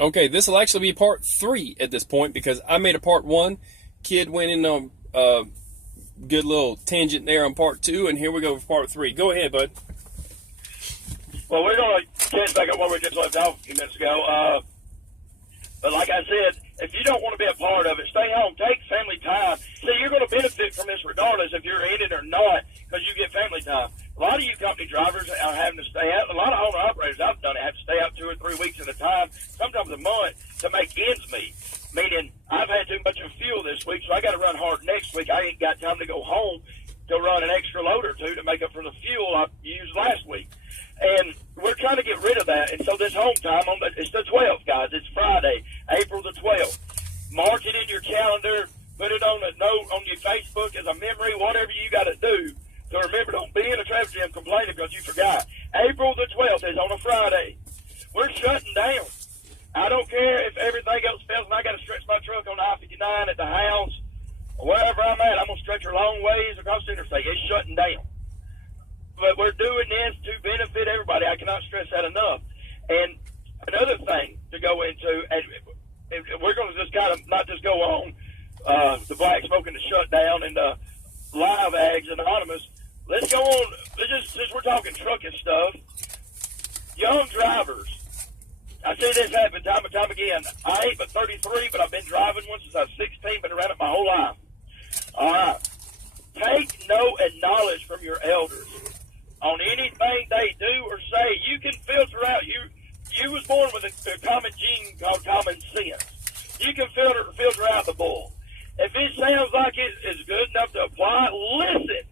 Okay, this will actually be part 3 at this point because I made a part 1. Kid went in on a good little tangent there on part 2, and here we go for part 3. Go ahead, bud. Well, we're going to catch back up where we just left off a few minutes ago. But like I said, if you don't want to be a part of it, stay home. Take family time. See, you're going to benefit from this regardless if you're in it or not because you get family time. A lot of you company drivers are having to stay out. A lot of owner-operators, I've done it, have to stay out 2 or 3 weeks at a time, sometimes a month, to make ends meet. Meaning, I've had too much of fuel this week, so I got to run hard next week. I ain't got time to go home to run an extra load or 2 to make up for the fuel I used last week. And we're trying to get rid of that. And so this home time, it's the 12th, guys. It's Friday, April the 12th. Mark it in your calendar. Put it on a note on your Facebook as a memory, whatever you got to do. So remember, don't be in a traffic jam complaining because you forgot. April the 12th is on a Friday. We're shutting down. I don't care if everything else fails and I got to stretch my truck on I-59 at the house or wherever I'm at. I'm going to stretch her long ways across the interstate. It's shutting down. But we're doing this to benefit everybody. I cannot stress that enough. And another thing to go into, and we're going to just kind of not just go on the black smoking the shutdown and the live ags anonymous. Let's go on. Since we're talking trucking stuff, young drivers. I see this happen time and time again. I ain't but 33, but I've been driving one since I was 16, been around it my whole life. All right. Take note and knowledge from your elders on anything they do or say. You can filter out. You was born with a common gene called common sense. You can filter out the bull. If it sounds like it is good enough to apply, listen.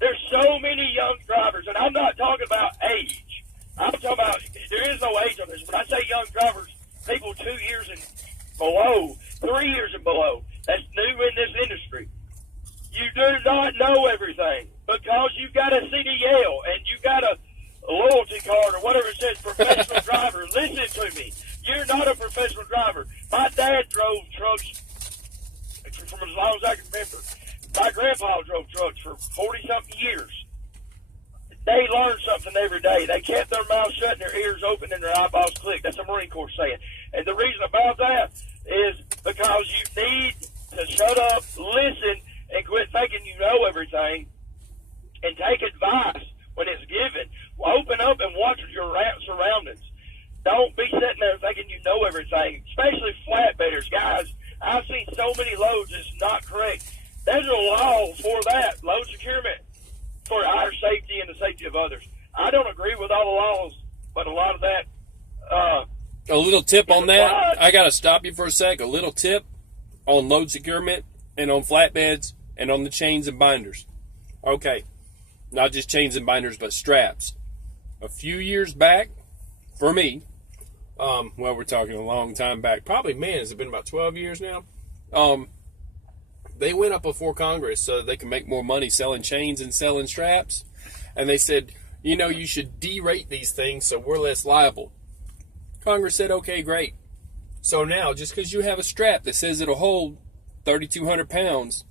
There's so many young drivers, and I'm not talking about age. I'm talking about, there is no age on this. When I say young drivers, people 2 years and below, 3 years and below, that's new in this industry. You do not know everything because you've got a CDL and you got a loyalty card or whatever it says, professional driver. Listen to me. You're not a professional driver. My dad drove trucks from as long as I can remember. My grandpa drove trucks for 40-something years. They learned something every day. They kept their mouths shut and their ears open and their eyeballs clicked. That's a Marine Corps saying. And the reason about that is because you need to shut up, listen, and quit thinking you know everything and take advice when it's given. Open up and watch your surroundings. Don't be sitting there thinking you know everything, especially flatbedders. Guys, I've seen so many loads that's not correct. There's a law for that, load securement, for our safety and the safety of others. I don't agree with all the laws, but a lot of that... a little tip on that. I got to stop you for a sec. A little tip on load securement and on flatbeds and on the chains and binders. Okay, not just chains and binders, but straps. A few years back, for me, well, we're talking a long time back. Probably, man, has it been about 12 years now? They went up before Congress so they can make more money selling chains and selling straps. And they said, you know, you should derate these things so we're less liable. Congress said, okay, great. So now, just because you have a strap that says it'll hold 3,200 pounds,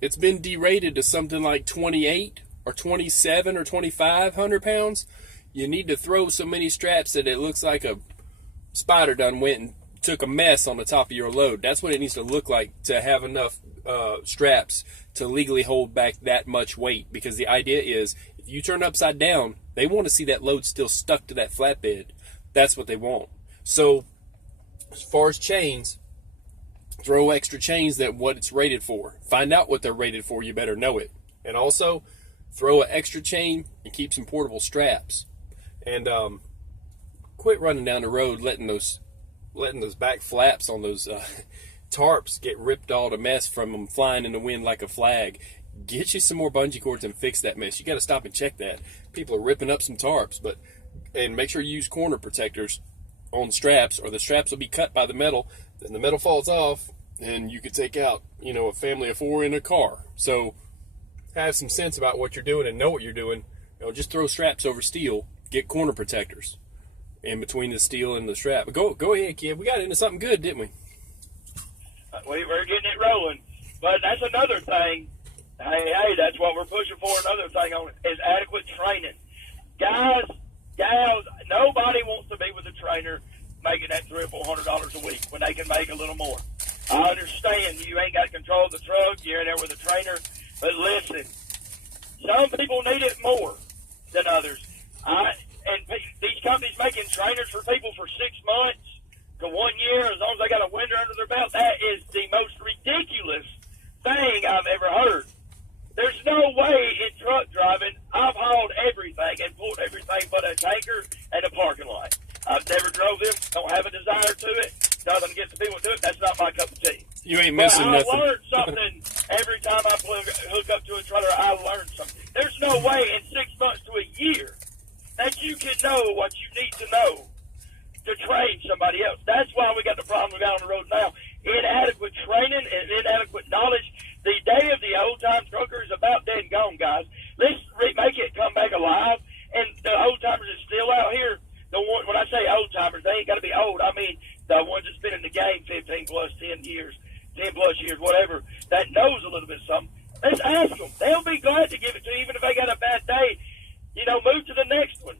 it's been derated to something like 28 or 27 or 2,500 pounds. You need to throw so many straps that it looks like a spider done went and took a mess on the top of your load. That's what it needs to look like to have enough straps to legally hold back that much weight. Because the idea is, if you turn upside down, they want to see that load still stuck to that flatbed. That's what they want. So, as far as chains, throw extra chains that what it's rated for. Find out what they're rated for. You better know it. And also, throw an extra chain and keep some portable straps. And quit running down the road letting those back flaps on those tarps get ripped all to mess from them flying in the wind like a flag. Get you some more bungee cords and fix that mess. You got to stop and check that. People are ripping up some tarps, and make sure you use corner protectors on straps, or the straps will be cut by the metal. Then the metal falls off, and you could take out, a family of 4 in a car. So have some sense about what you're doing and know what you're doing. Just throw straps over steel. Get corner protectors in between the steel and the strap. But go ahead, kid. We got into something good, didn't we? We're getting it rolling. But that's another thing. Hey, that's what we're pushing for. Another thing on it is adequate training. Guys, gals, nobody wants to be with a trainer making that $300 or $400 a week when they can make a little more. I understand you ain't got control of the truck. You're in there with a trainer. But listen, some people need it more than others. These companies making trainers for people for 6 months to 1 year, as long as they got a winter under their belt, that is the most ridiculous thing I've ever heard. There's no way in truck driving I've hauled everything and pulled everything but a tanker and a parking lot. I've never drove them, don't have a desire to it. Nothing against the people who do it. That's not my cup of tea. You ain't missing nothing. I learned something every time I hook up to a trailer. I learned something. There's no way in 6 months to a year that you can know what you need to know to train somebody else. That's why we got the problem we got on the road now. Inadequate training and inadequate knowledge. The day of the old-time trucker is about dead and gone, guys. Let's make it come back alive. And the old-timers are still out here. When I say old-timers, they ain't got to be old. I mean the ones that's been in the game 15 plus 10 years, 10 plus years, whatever, that knows a little bit of something. Let's ask them. They'll be glad to give it to you, even if they got a bad day. Move to the next one.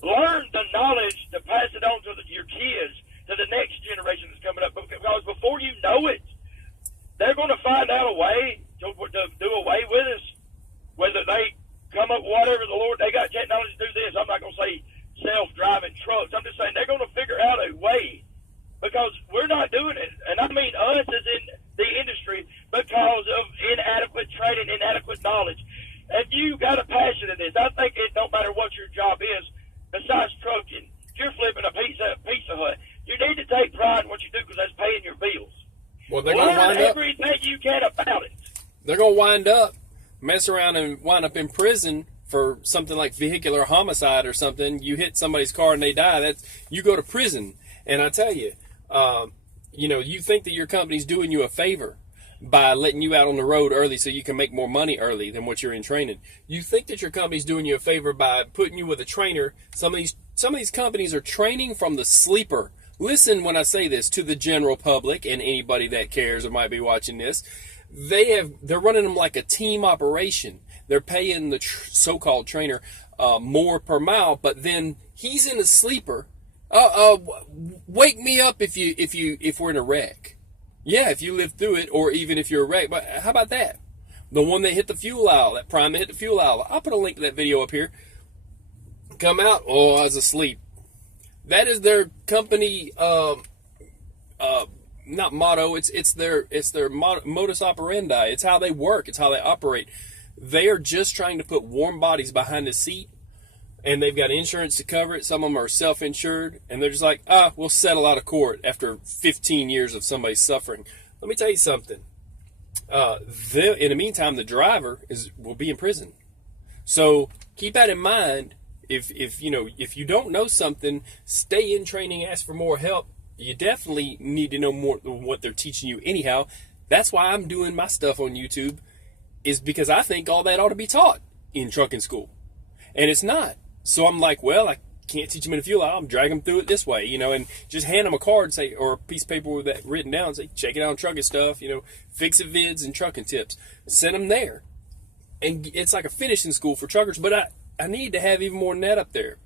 Learn the knowledge to pass it on to your kids, to the next generation that's coming up. Because before you know it, they're going to find out a way to do away with us. Whether they come up with whatever the Lord, they got technology to do this. I'm not going to say self-driving trucks. I'm just saying they're going to figure out a way, because we're not doing it. And I mean us as in the industry, because of inadequate training, inadequate knowledge. If you got a passion in this, I think it don't matter what your job is, besides trucking. If you're flipping a Pizza Hut, you need to take pride in what you do, because that's paying your bills. Well, they're going to wind up. Learn everything you can about it. They're going to wind up, mess around and wind up in prison for something like vehicular homicide or something. You hit somebody's car and they die. You go to prison. And I tell you, you think that your company's doing you a favor by letting you out on the road early so you can make more money early than what you're in training. You think that your company's doing you a favor by putting you with a trainer. Some of these companies are training from the sleeper. Listen when I say this to the general public and anybody that cares or might be watching this. They're running them like a team operation. They're paying the so-called trainer more per mile, but then he's in a sleeper. Wake me up if we're in a wreck. Yeah, if you live through it, or even if you're a wreck. But how about that? The one that hit the fuel aisle, that prime that hit the fuel aisle. I'll put a link to that video up here. Come out. Oh, I was asleep. That is their company. Not motto. It's their modus operandi. It's how they work. It's how they operate. They are just trying to put warm bodies behind the seat, and they've got insurance to cover it. Some of them are self-insured, and they're just like, we'll settle out of court after 15 years of somebody suffering. Let me tell you something. In the meantime, the driver will be in prison. So keep that in mind. If you don't know something, stay in training, ask for more help. You definitely need to know more than what they're teaching you anyhow. That's why I'm doing my stuff on YouTube, is because I think all that ought to be taught in trucking school. And it's not. So I'm like, well, I can't teach them in a fuel aisle. I'm dragging them through it this way, and just hand them a card, say, or a piece of paper with that written down, say, check it out on trucking stuff, fix it vids and trucking tips. Send them there. And it's like a finishing school for truckers, but I need to have even more than that up there.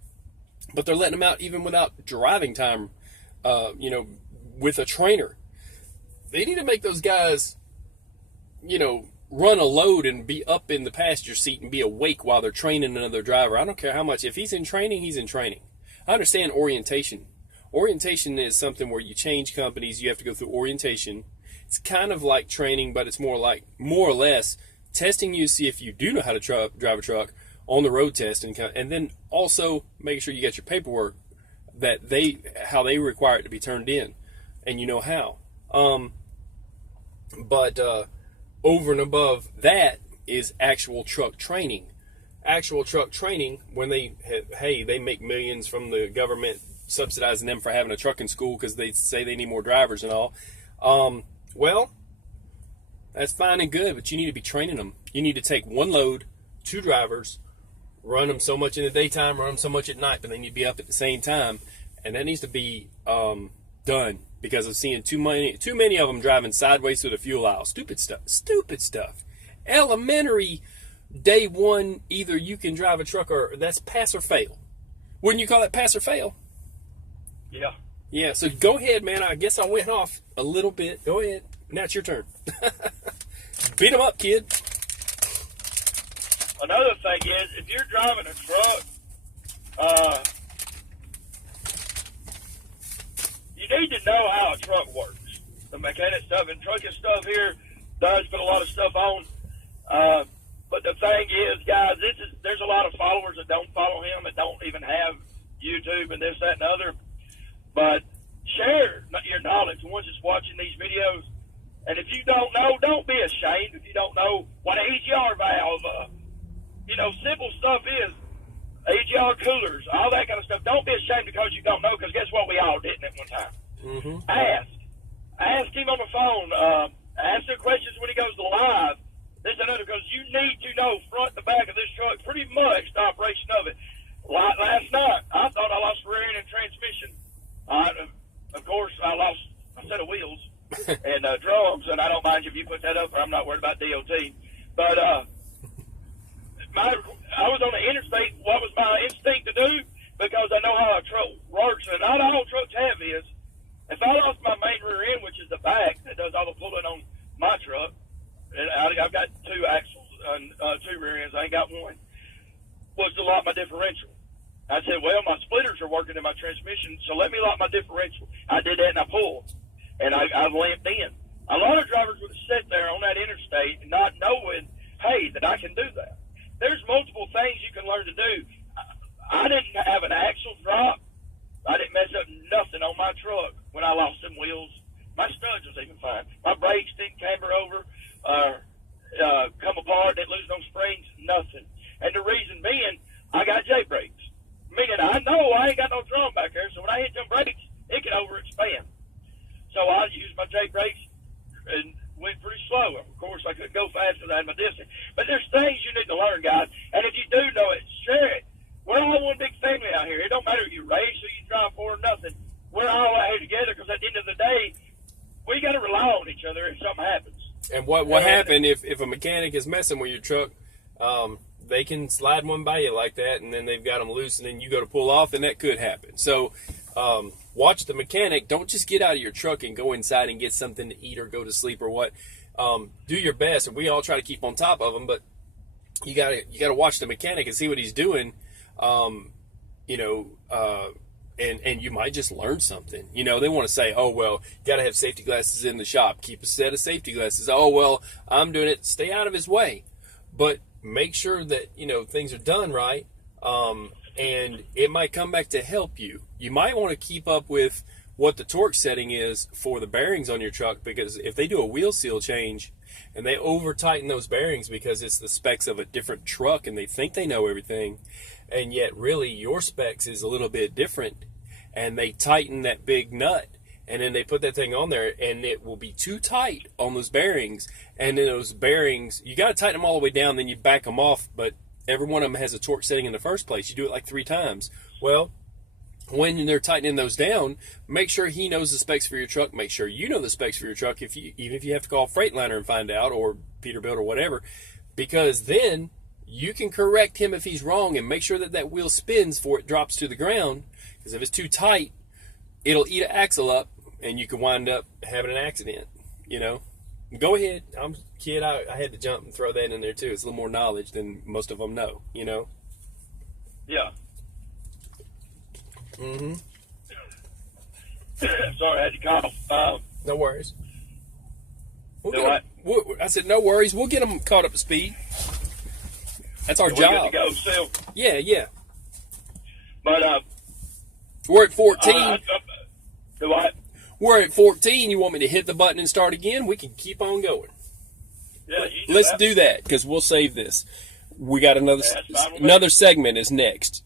But they're letting them out even without driving time, with a trainer. They need to make those guys, run a load and be up in the passenger seat and be awake while they're training another driver. I don't care how much. If he's in training, he's in training. I understand orientation. Orientation is something where you change companies. You have to go through orientation. It's kind of like training, but it's more or less testing you to see if you do know how to drive a truck on the road test, and then also making sure you get your paperwork how they require it to be turned in, and you know how. But over and above that is actual truck training. Actual truck training, when they make millions from the government subsidizing them for having a trucking school because they say they need more drivers and all. Well, that's fine and good, but you need to be training them. You need to take one load, 2 drivers, run them so much in the daytime, run them so much at night, but they need to be up at the same time, and that needs to be done, because I'm seeing too many of them driving sideways through the fuel aisle. Stupid stuff. Elementary day one, either you can drive a truck or that's pass or fail. Wouldn't you call that pass or fail? Yeah. Yeah, so go ahead, man. I guess I went off a little bit. Go ahead. Now it's your turn. Beat him up, kid. Another thing is, if you're driving a truck, you need to know how a truck works. The mechanic stuff and trucking stuff here does put a lot of stuff on. But the thing is, guys, there's a lot of followers that don't follow him, that don't even have YouTube and this, that, and other. But share your knowledge. One's just watching these videos. And if you don't know, don't be ashamed if you don't know what an EGR valve, simple stuff is. EGR coolers, all that kind of stuff. Don't be ashamed because you don't know, because guess what? We all didn't at one time. Mm-hmm. Ask him on the phone. Ask him questions when he goes live. This and other, because you need to know front to back of this truck pretty much the operation of it. Last night, I thought I lost rear end and transmission. Of course, I lost a set of wheels and drums, and I don't mind if you put that up, or I'm not worried about DOT. But I was on the interstate. What was my instinct to do? Because I know how a truck works, and not all trucks have this. If I lost my main rear end, which is the back that does all the pulling on my truck, and I've got two axles and two rear ends, I ain't got one, was to lock my differential. I said, well, my splitters are working in my transmission, so let me lock my differential. I did that, and I pulled, and I lamped in. A lot of drivers would sit there on that interstate not knowing, hey, that I can do that. There's multiple things you can learn to do. I didn't have an axle drop. I didn't mess up nothing on my truck when I lost them wheels. My studs was even fine. My brakes didn't camber over, come apart, didn't lose no springs, nothing. And the reason being, I got J brakes. Meaning I know I ain't got no drum back there, so when I hit them brakes, it can overexpand. So I used my J brakes and went pretty slow. Of course, I couldn't go fast because I had my distance. But there's things you need to learn, guys. And if you do know it, share it. We're all one big family out here. It don't matter if you race or you drive for or nothing. We're all out here together, because at the end of the day, we got to rely on each other if something happens. And what happened if a mechanic is messing with your truck, they can slide one by you like that, and then they've got them loose, and then you go to pull off, and that could happen. So watch the mechanic. Don't just get out of your truck and go inside and get something to eat or go to sleep or what. Do your best, and we all try to keep on top of them, but you gotta watch the mechanic and see what he's doing. And you might just learn something. They want to say, oh, well, you got to have safety glasses in the shop. Keep a set of safety glasses. Oh, well, I'm doing it. Stay out of his way. But make sure that, things are done right. And it might come back to help you. You might want to keep up with what the torque setting is for the bearings on your truck, because if they do a wheel seal change and they over tighten those bearings because it's the specs of a different truck and they think they know everything, and yet really your specs is a little bit different, and they tighten that big nut, and then they put that thing on there, and it will be too tight on those bearings, and then those bearings, you got to tighten them all the way down, then you back them off, but every one of them has a torque setting in the first place. You do it like 3 times. Well, when they're tightening those down, make sure he knows the specs for your truck. Make sure you know the specs for your truck, even if you have to call Freightliner and find out, or Peterbilt or whatever, because then you can correct him if he's wrong and make sure that wheel spins before it drops to the ground, because if it's too tight, it'll eat an axle up, and you can wind up having an accident, Go ahead. Kid, I had to jump and throw that in there, too. It's a little more knowledge than most of them know, Yeah. Mm-hmm. Sorry, I had to cough. No worries. What? I said, no worries. We'll get them caught up to speed. That's our job. We're good to go still. Yeah. But we're at 14. Do what? We're at 14. You want me to hit the button and start again? We can keep on going. Yeah, Let's do that, because we'll save this. We got another segment is next.